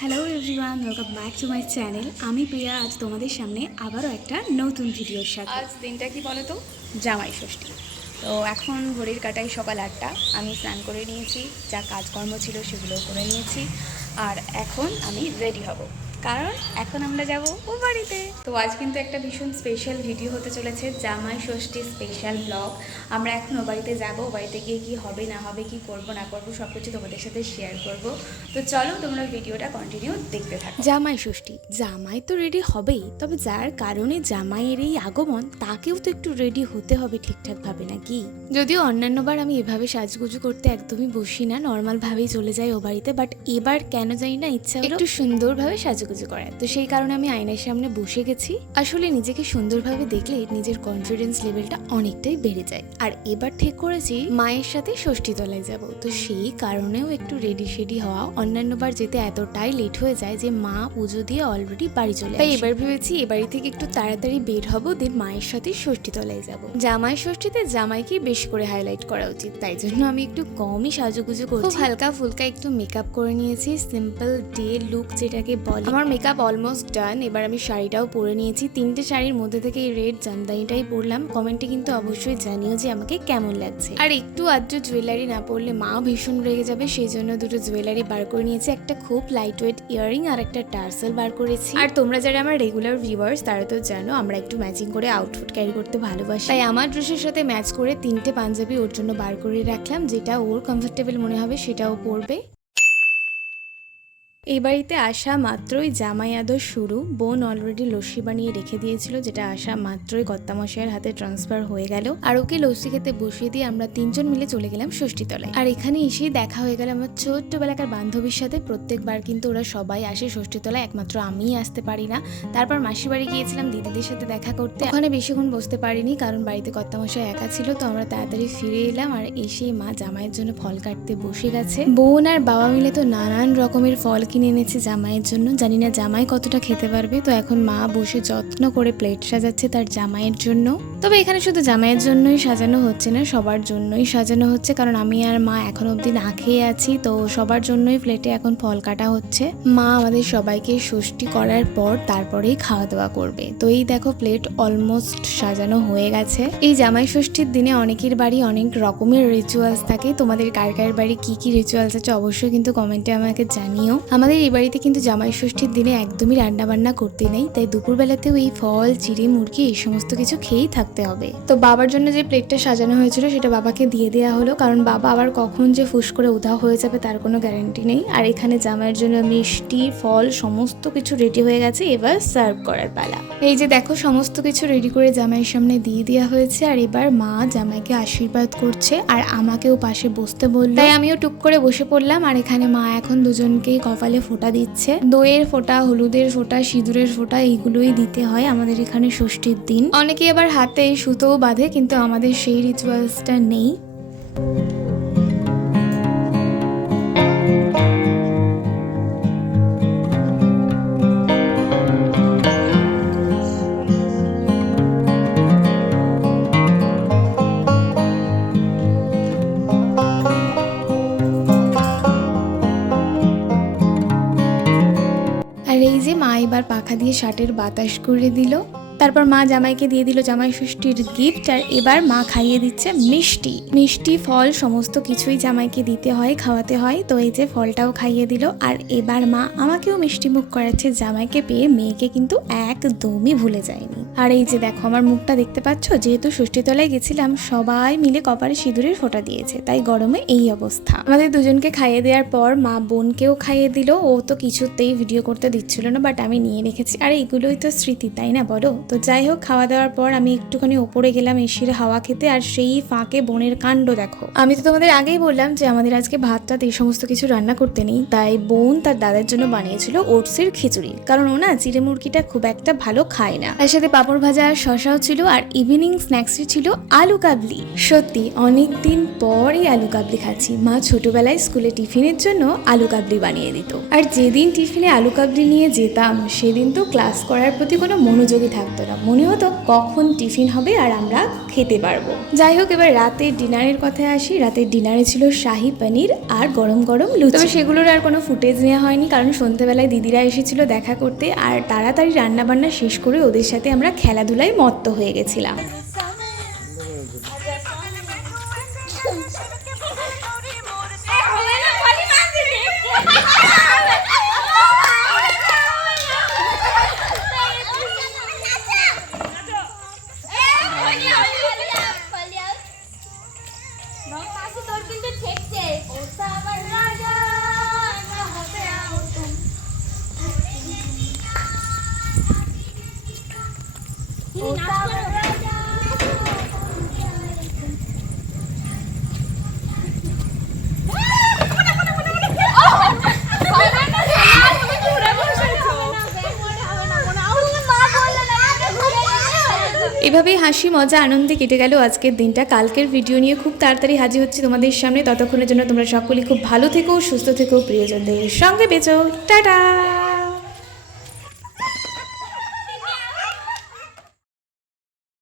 Hello everyone welcome back to my channel আমি প্রিয়া আজ তোমাদের সামনে আবারও একটা নতুন ভিডিওর সাথে। আজ দিনটা কি বলো তো জামাই ষষ্ঠী। তো এখন ঘড়ির কাটাই সকাল আটটা আমি স্নান করে নিয়েছি যা কাজকর্ম ছিল সেগুলো করে নিয়েছি আর এখন আমি রেডি হব। কারণ এখন আমরা যাব ও বাড়িতে তো আজ কিন্তু একটা ভীষণ স্পেশাল ভিডিও হতে চলেছে জামাই ষষ্ঠী স্পেশাল ব্লগ আমরা এখন ও বাড়িতে যাব ও বাড়িতে গিয়ে কি হবে না হবে কি করব না করব সব কিছু তোমাদের সাথে শেয়ার করব। তো চলো তোমরা ভিডিওটা কন্টিনিউ দেখতে থাকো। জামাই ষষ্ঠী জামাই তো রেডি হবেই তবে যার কারণে জামাইয়ের এই আগমন তাকেও তো একটু রেডি হতে হবে ঠিকঠাকভাবে নাকি? যদিও অন্যান্যবার আমি এভাবে সাজগুজু করতে একদমই বসি না নর্মাল ভাবেই চলে যাই ও বাড়িতে বাট এবার কেন জানি না ইচ্ছা একটু সুন্দরভাবে সাজুগুজু করার তো সেই কারণে আমি আয়নার সামনে বসে গেছি। আসলে নিজেকে সুন্দরভাবে দেখলে নিজের কনফিডেন্স লেভেলটা অনেকটাই বেড়ে যায়। আর এবার ঠিক করেছি মায়ের সাথে ষষ্ঠী তলায় যাব। তো সেই কারণেও একটু রেডি শেডি হওয়া অন্যান্যবার যেতে এতটাই লেট হয়ে যায় যে মা পুজো দিয়ে অলরেডি বাড়ি চলে তাই এবার ভেবেছি এ বাড়ি থেকে একটু তাড়াতাড়ি বের হব দেন মায়ের সাথে ষষ্ঠী তলায় যাব। জামাই ষষ্ঠীতে জামাইকে বেশ করে হাইলাইট করা উচিত। তাই জন্য আমি একটু কমই সাজুগুজু করছি। হালকা ফুলকা একটু মেকআপ করে নিয়েছি সিম্পল ডে লুক যেটাকে বলে। আমার মেকআপ অলমোস্ট ডান এবার আমি শাড়িটাও পরে নিয়েছি। তিনটে শাড়ির মধ্যে থেকে এই রেড জামদানিটাই পরলাম। কমেন্টে কিন্তু অবশ্যই জানিও যে আমাকে কেমন লাগছে। আর একটু আদ্র জুয়েলারি না পরলে মা ভীষণ রেগে যাবে সেই জন্য দুটো জুয়েলারি বার করে নিয়েছি। একটা খুব লাইট ওয়েট ইয়ারিং আর একটা টার্সেল বার করেছি। আর তোমরা যারা আমার রেগুলার ভিউয়ার্স তারা তো জানো আমরা একটু ম্যাচিং করে আউটফিট ক্যারি করতে ভালোবাসি। তাই আমার ড্রেসের সাথে ম্যাচ করে তিনটে পাঞ্জাবি ওর জন্য বার করে রাখলাম, যেটা ওর কমফোর্টেবল মনে হবে সেটাও পরবে। এই বাড়িতে আসা মাত্রই জামাই আদর শুরু। বোন অলরেডি লস্যি বানিয়ে রেখে দিয়েছিল, যেটা আসা মাত্রই কর্তামশাইয়ের হাতে ট্রান্সফার হয়ে গেল। আর ওকে লস্যি খেতে বসিয়ে দিয়ে আমরা তিনজন মিলে চলে গেলাম ষষ্ঠীতলায়। আর এখানে এসেই দেখা হয়ে গেল আমার ছোট্টবেলাকার বান্ধবীর সাথে। প্রত্যেকবার কিন্তু ওরা সবাই আসে ষষ্ঠীতলায়, একমাত্র আমিই আসতে পারি না। তারপর মাসি বাড়ি গিয়েছিলাম দিদিদের সাথে দেখা করতে। ওখানে বেশিক্ষণ বসতে পারিনি, কারণ বাড়িতে কর্তামশাই একা ছিল, তো আমরা তাড়াতাড়ি ফিরে এলাম আর এসেই মা জামাইয়ের জন্য ফল কাটতে বসে গেছে। বোন আর বাবা মিলে তো নানান রকমের ফল কিনে এনেছি জামাইয়ের জন্য। জানি না জামাই কতটা খেতে পারবে। তো এখন মা বসে যত্ন করে প্লেট সাজাচ্ছে তার জামাইয়ের জন্য। তবে এখানে শুধু জামাইয়ের জন্যই সাজানো হচ্ছে না, সবার জন্যই সাজানো হচ্ছে। কারণ আমি আর মা এখন অবধি না খেয়ে আছি, তো সবার জন্যই প্লেটে এখন ফল কাটা হচ্ছে। মা আমাদের সবাইকে ষষ্ঠী করার পর তারপরেই খাওয়া দাওয়া করবে। তো এই দেখো প্লেট অলমোস্ট সাজানো হয়ে গেছে। এই জামাই ষষ্ঠীর দিনে অনেকের বাড়ি অনেক রকমের রিচুয়ালস থাকে। তোমাদের কার কার বাড়ি কি কি রিচুয়ালস আছে অবশ্যই কিন্তু কমেন্টে আমাকে জানিও। আমাদের এই বাড়িতে কিন্তু জামাই ষষ্ঠীর দিনে একদমই রান্না বান্না করতে নেই, তাই দুপুরবেলাতেও এই ফল, চিড়ে, মুরগি এই সমস্ত কিছু খেয়েই থাকতে হবে। তো বাবার জন্য যে প্লেটটা সাজানো হয়েছিল, সেটা বাবাকে দিয়ে দেওয়া হলো। কারণ বাবা আবার কখন যে ফুস করে উধাও হয়ে যাবে, তার কোনো গ্যারান্টি নেই। আর এখানে জামাইয়ের জন্য মিষ্টি, ফল, সমস্ত কিছু রেডি হয়ে গেছে। এবার সার্ভ করার পালা। এই যে দেখো, সমস্ত কিছু রেডি করে জামাইয়ের সামনে দিয়ে দেওয়া হয়েছে। আর এবার মা জামাইকে আশীর্বাদ করছে। আর আমাকেও পাশে বসতে বলল। তাই আমিও টুক করে বসে পড়লাম। আর এখানে মা এখন দুজনকেই কপালে ফোঁটা দিচ্ছে। দইয়ের ফোঁটা, হলুদের ফোঁটা, সিঁদুরের ফোঁটা, এইগুলোই দিতে হয় আমাদের এখানে ষষ্ঠীর দিন। অনেকে আবার হাতে সুতোও বাঁধে, কিন্তু আমাদের সেই রিচুয়ালসটা নেই। আর এই যে মা এবার পাখা দিয়ে শার্টের বাতাস করে দিল। তারপর মা জামাইকে দিয়ে দিল জামাই ষষ্ঠীর গিফট আর এবার মা খাইয়ে দিচ্ছে মিষ্টি। মিষ্টি, ফল, সমস্ত কিছুই জামাইকে দিতে হয়, খাওয়াতে হয়। তো এই যে ফলটাও খাইয়ে দিল, আর এবার মা আমাকেও মিষ্টি মুখ করাচ্ছে। জামাইকে পেয়ে মেয়েকে কিন্তু একদমই ভুলে যায়নি। আর এই যে দেখো, আমার মুখটা দেখতে পাচ্ছ? যেহেতু ষষ্ঠীতলায় গেছিলাম, সবাই মিলে কপারে সিঁদুরের ফোঁটা দিয়েছে। তাই গরমে এই অবস্থা। আমাদের দুজনকে খাইয়ে দেওয়ার পর মা বোনকেও খাইয়ে দিল। ও তো কিছুতেই ভিডিও করতে দিচ্ছিল না বাট আমি নিয়ে রেখেছি। আর এগুলোই তো স্মৃতি, তাই না বলো? তো যাই হোক, খাওয়া দাওয়ার পর আমি একটুখানি ওপরে গেলাম এসির হাওয়া খেতে, আর সেই ফাঁকে বোনের কাণ্ড দেখো। আমি তো তোমাদের আগেই বললাম যে আমাদের আজকে ভাতটা এই সমস্ত কিছু রান্না করতে নেই। তাই বোন তার দাদার জন্য বানিয়েছিল ওটসের খিচুড়ি। কারণ ও না চিড়ে মুরগিটা খুব একটা ভালো খায় না। তার সাথে পাঁপড় ভাজা আর শশাও ছিল আর ইভিনিং স্ন্যাক্সে ছিল আলু কাবলি। সত্যি অনেক দিন পর এই আলু কাবলি খাচ্ছি। মা ছোটবেলায় স্কুলে টিফিনের জন্য আলু কাবলি বানিয়ে দিত। আর যেদিন টিফিনে আলু কাবলি নিয়ে যেতাম, সেদিন তো ক্লাস করার প্রতি কোনো মনোযোগই থাকতো না। মনে হতো কখন টিফিন হবে আর আমরা খেতে পারব। যাই হোক, এবার রাতের ডিনারের কথায় আসি। রাতের ডিনারে ছিল শাহি পনির আর গরম গরম লুচি। তবে সেগুলোর আর কোনো ফুটেজ নেওয়া হয়নি, কারণ সন্ধ্যেবেলায় দিদিরা এসেছিল দেখা করতে আর তাড়াতাড়ি রান্নাবান্না শেষ করে ওদের সাথে আমরা খেলাধুলায় মত্ত হয়ে গেছিলাম। এভাবেই হাসি, মজা, আনন্দে কেটে গেল আজকের দিনটা। কালকের ভিডিও নিয়ে খুব তাড়াতাড়ি হাজির হচ্ছে তোমাদের সামনে। ততক্ষণের জন্য তোমরা সকলেই খুব ভালো থেকো, সুস্থ থেকো, প্রিয়জনদের সঙ্গে বেচো। টাটা!